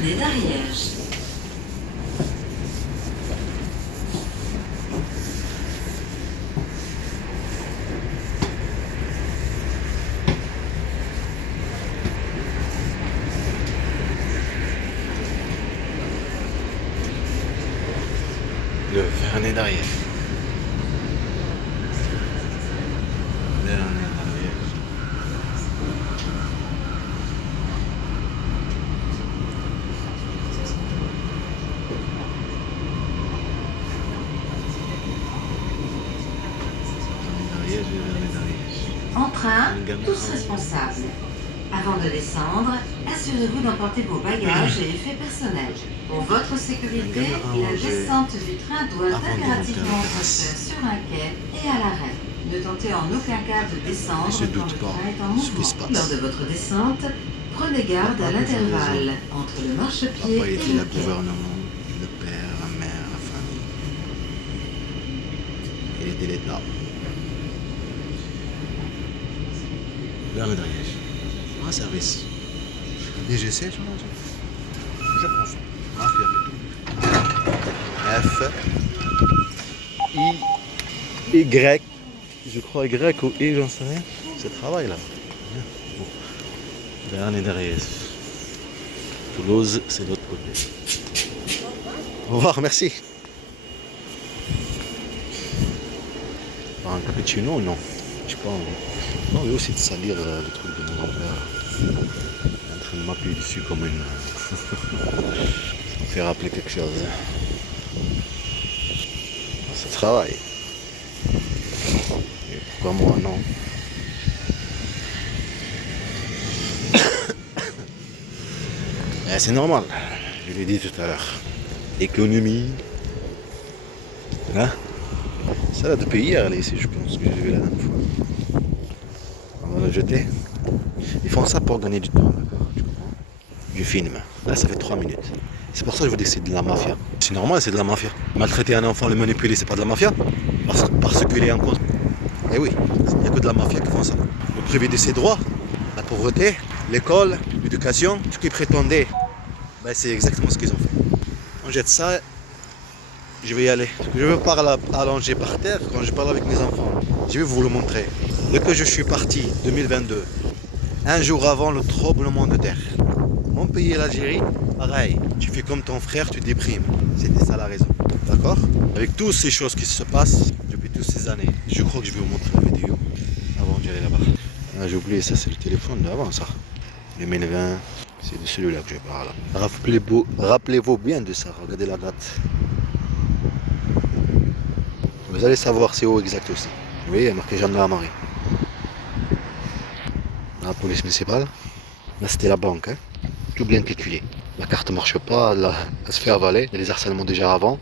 Vernay d'Ariège. Le Vernay d'Ariège. Vernay d'Ariège. En train, tous responsables. Avant de descendre, assurez-vous d'emporter vos bagages et effets personnels. Pour votre sécurité, la descente du train doit impérativement se faire sur un quai et à l'arrêt. Ne tentez en aucun cas de descendre quand le train est en mouvement. Lors de votre descente, prenez garde à l'intervalle entre le marchepied et le quai. Le père, la mère, la famille. Il était l'État. Vernay d'Ariège. Un service. DGC, je pense. Je pense. F. I. Y. Je crois Y ou I, j'en sais rien. C'est travail là. Bon. Vernay d'Ariège. Toulouse, c'est de l'autre côté. Au revoir, merci. Un cappuccino, non. Je sais pas. J'ai envie aussi de salir le truc de mon grand-père. Il est en train de m'appuyer dessus comme une. Ça me fait rappeler quelque chose. Ça travaille. Et pourquoi moi non? C'est normal, je l'ai dit tout à l'heure. Économie. Hein? Ça là depuis hier, là, ici, je pense que j'ai vu la dernière fois. On va le jeter. Ils font ça pour gagner du temps, d'accord? Du film. Là, ça fait 3 minutes. C'est pour ça que je vous dis que c'est de la mafia. C'est normal, c'est de la mafia. Maltraiter un enfant, le manipuler, c'est pas de la mafia? Parce qu'il est en cause. Eh oui, il n'y a que de la mafia qui font ça. Le priver de ses droits, la pauvreté, l'école, l'éducation, ce qu'ils prétendaient, ben, c'est exactement ce qu'ils ont fait. On jette ça, je vais y aller. Parce que je veux pas allonger par terre quand je parle avec mes enfants. Je vais vous le montrer. Dès que je suis parti, 2022, un jour avant le tremblement de terre, mon pays, l'Algérie, pareil. Tu fais comme ton frère, tu déprimes. C'était ça la raison. D'accord? Avec toutes ces choses qui se passent depuis toutes ces années, je crois que je vais vous montrer la vidéo avant d'y aller là-bas. Ah, j'ai oublié, ça c'est le téléphone d'avant, ça. 2020, c'est de celui-là que je parle. Rappelez-vous bien de ça, regardez la date. Vous allez savoir c'est où exact aussi. Vous voyez, il y a marqué gendarmerie. La police municipale. Là, c'était la banque. Hein. Tout bien calculé. La carte ne marche pas, elle se fait avaler. Il y a les harcèlements déjà avant.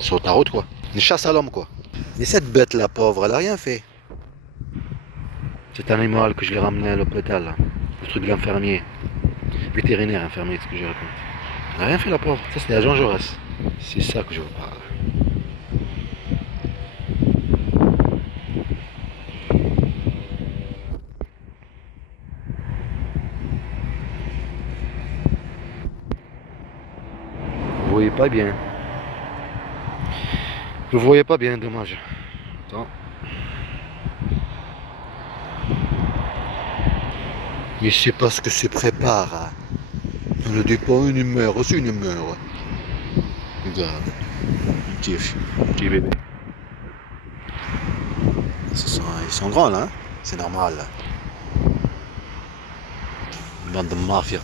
Sur ta route, quoi. Une chasse à l'homme, quoi. Mais cette bête, la pauvre, elle a rien fait. Cet animal que je l'ai ramené à l'hôpital, là. Le truc de l'infirmier. Vétérinaire, infirmier, ce que je raconte. Elle n'a rien fait, la pauvre. Ça, c'était à Jean Jaurès. C'est ça que je vous parle. Vous voyez pas bien. Vous voyez pas bien, dommage. Attends. Mais je sais pas ce que se prépare. On ne dit pas une humeur, c'est une humeur. Regarde. Petit bébé. Ils sont grands là, hein? C'est normal. Une bande de mafia.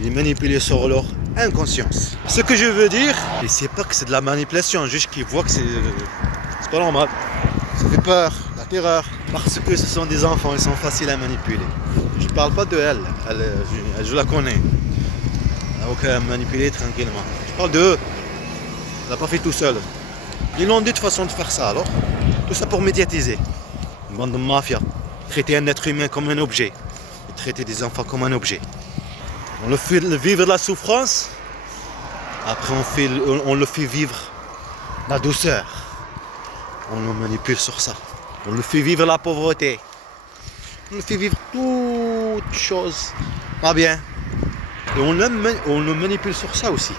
Ils est manipulé sur leur inconscience. Ce que je veux dire, et c'est pas que c'est de la manipulation, juste qu'ils voient que c'est pas normal. Ça fait peur, la terreur, parce que ce sont des enfants, ils sont faciles à manipuler. Je parle pas de elle, je la connais. Elle n'a aucun manipuler tranquillement. Je parle d'eux. Elle n'a pas fait tout seul. Ils l'ont dit de façon de faire ça alors. Tout ça pour médiatiser. Une bande de mafia. Traiter un être humain comme un objet. Et traiter des enfants comme un objet. On le fait vivre la souffrance. Après on le fait vivre la douceur. On le manipule sur ça. On le fait vivre la pauvreté. On le fait vivre toutes choses pas bien. Et on le manipule sur ça aussi.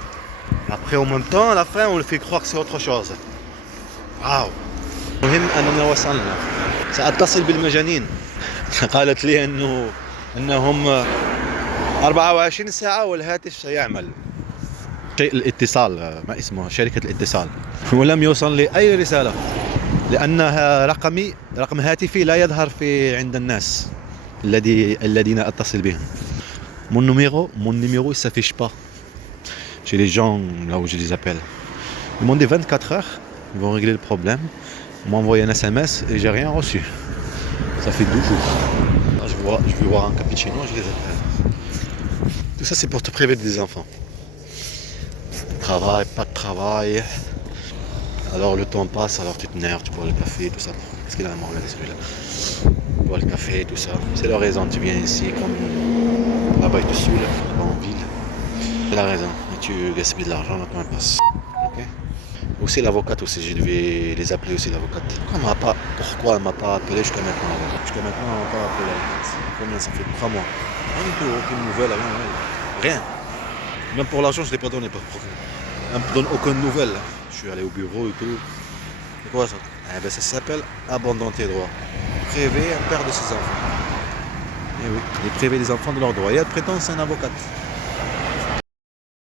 Après, en même temps, à la fin, on le fait croire que c'est autre chose. واو. المهم أننا وصلنا. سأتصل بالمجانين. قالت لي أنهم 24 ساعة والهاتف سيعمل. شيء الاتصال، ما اسمه، شركة الاتصال. ولم يوصل لي أي رسالة لأنها رقم هاتفي لا يظهر عند الناس الذين أتصل بهم. Mon numéro il s'affiche pas chez les gens là où je les appelle. Ils m'ont dit 24 heures, ils vont régler le problème. Ils m'ont envoyé un SMS et j'ai rien reçu. Ça fait 12 jours. Là, je vais voir un cappuccino, je les appelle. Tout ça c'est pour te priver des enfants. Travail, pas de travail. Alors le temps passe, alors tu t'énerves, tu bois le café, tout ça. Qu'est-ce qu'il a à manger celui-là? Tu bois le café, tout ça. C'est la raison, tu viens ici comme là-bas il te saoule, là-bas en ville. C'est la raison. Et tu gaspilles de l'argent, le temps passe. Ok? Aussi l'avocate aussi, je devais les appeler aussi l'avocate. Pourquoi elle m'a pas appelé jusqu'à maintenant? Jusqu'à maintenant, elle m'a pas appelé l'avocate. Combien ça fait? 3 mois. Rien du tout, aucune nouvelle, rien. Même pour l'argent, je ne l'ai pas donné, pas de problème. Elle ne me donne aucune nouvelle. Je suis allé au bureau et tout. C'est quoi ça? Eh ben, ça s'appelle abandon tes droits. Priver un père de ses enfants. Eh oui, et priver les enfants de leurs droits. Et elle prétend que c'est un avocate.